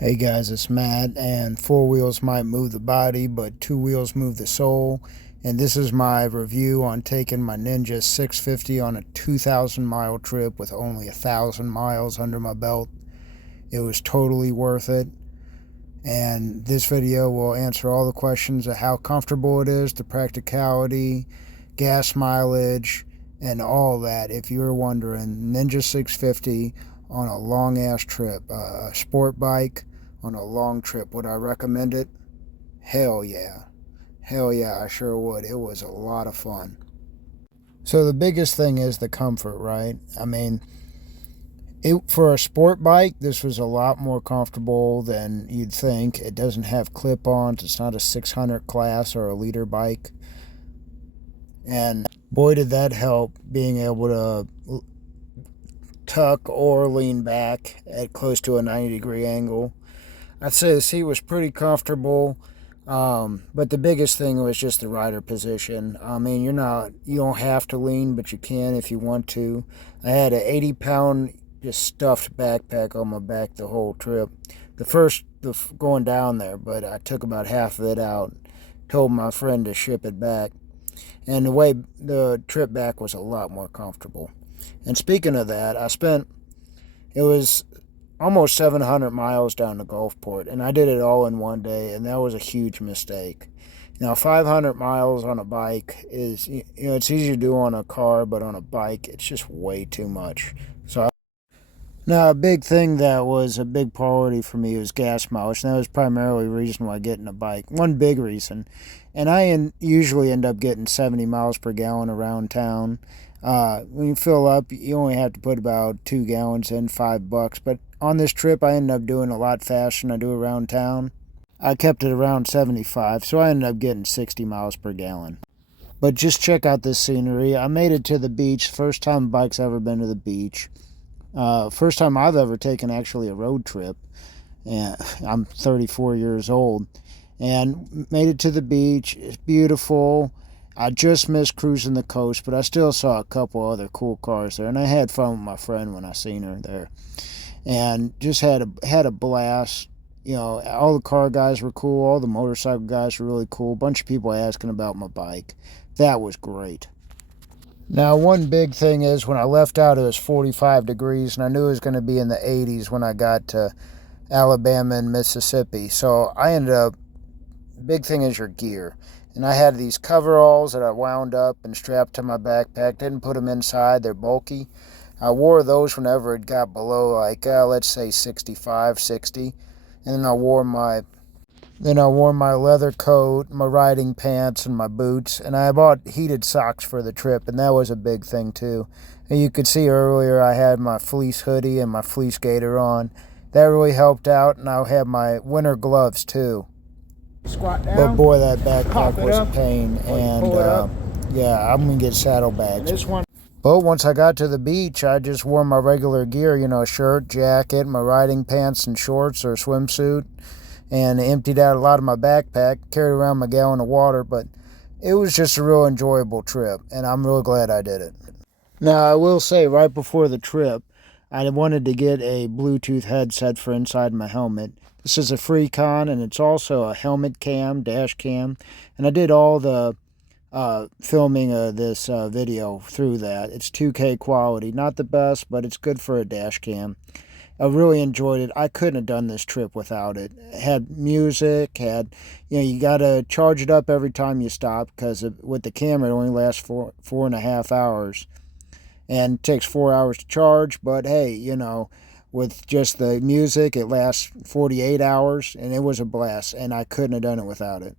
Hey guys, it's Matt, and four wheels might move the body, but two wheels move the soul. And this is my review on taking my Ninja 650 on a 2,000-mile trip with only 1,000 miles under my belt. It was totally worth it. And this video will answer all the questions of how comfortable it is, the practicality, gas mileage, and all that. If you're wondering, Ninja 650 on a long ass trip, a sport bike on a long trip, would I recommend it? Hell yeah. Hell yeah, I sure would. It was a lot of fun. So the biggest thing is the comfort, right? I mean, for a sport bike, this was a lot more comfortable than you'd think. It doesn't have clip-ons. It's not a 600 class or a liter bike. And boy, did that help, being able to tuck or lean back at close to a 90-degree angle. I'd say the seat was pretty comfortable, but the biggest thing was just the rider position. I mean, you don't have to lean, but you can if you want to. I had an 80-pound just stuffed backpack on my back the whole trip. Going down there, but I took about half of it out. Told my friend to ship it back, and the trip back was a lot more comfortable. And speaking of that, it was almost 700 miles down to Gulfport, and I did it all in one day, and that was a huge mistake. Now, 500 miles on a bike is, it's easy to do on a car, but on a bike, it's just way too much. Now, a big thing that was a big priority for me was gas mileage, and that was primarily the reason why getting a bike. One big reason. And I usually end up getting 70 miles per gallon around town. When you fill up, you only have to put about 2 gallons in, $5. But on this trip, I ended up doing a lot faster than I do around town. I kept it around 75, so I ended up getting 60 miles per gallon. But just check out this scenery. I made it to the beach. First time a bike's ever been to the beach. First time I've ever taken actually a road trip. And I'm 34 years old. And made it to the beach. It's beautiful. I just missed cruising the coast, but I still saw a couple other cool cars there. And I had fun with my friend when I seen her there. And just had a blast. All the car guys were cool. All the motorcycle guys were really cool. A bunch of people asking about my bike. That was great. Now, one big thing is when I left out, it was 45 degrees, and I knew it was going to be in the 80s when I got to Alabama and Mississippi. So big thing is your gear. And I had these coveralls that I wound up and strapped to my backpack. Didn't put them inside. They're bulky. I wore those whenever it got below, let's say 65, 60. And then I wore my leather coat, my riding pants, and my boots. And I bought heated socks for the trip, and that was a big thing too. And you could see earlier I had my fleece hoodie and my fleece gaiter on. That really helped out, and I had my winter gloves too. Squat down. But boy, that backpack was a pain, and yeah, I'm gonna get saddlebags. But once I got to the beach, I just wore my regular gear, shirt, jacket, my riding pants and shorts or swimsuit, and emptied out a lot of my backpack, carried around my gallon of water. But it was just a real enjoyable trip, and I'm real glad I did it. Now, I will say, right before the trip, I wanted to get a Bluetooth headset for inside my helmet. This is a Freecon, and it's also a helmet cam, dash cam, and I did all the filming of this video through that. It's 2K quality, not the best, but it's good for a dash cam. I really enjoyed it. I couldn't have done this trip without it. It had music, you got to charge it up every time you stop, because with the camera, it only lasts 4.5 hours. And it takes 4 hours to charge, but hey, with just the music, it lasts 48 hours, and it was a blast, and I couldn't have done it without it.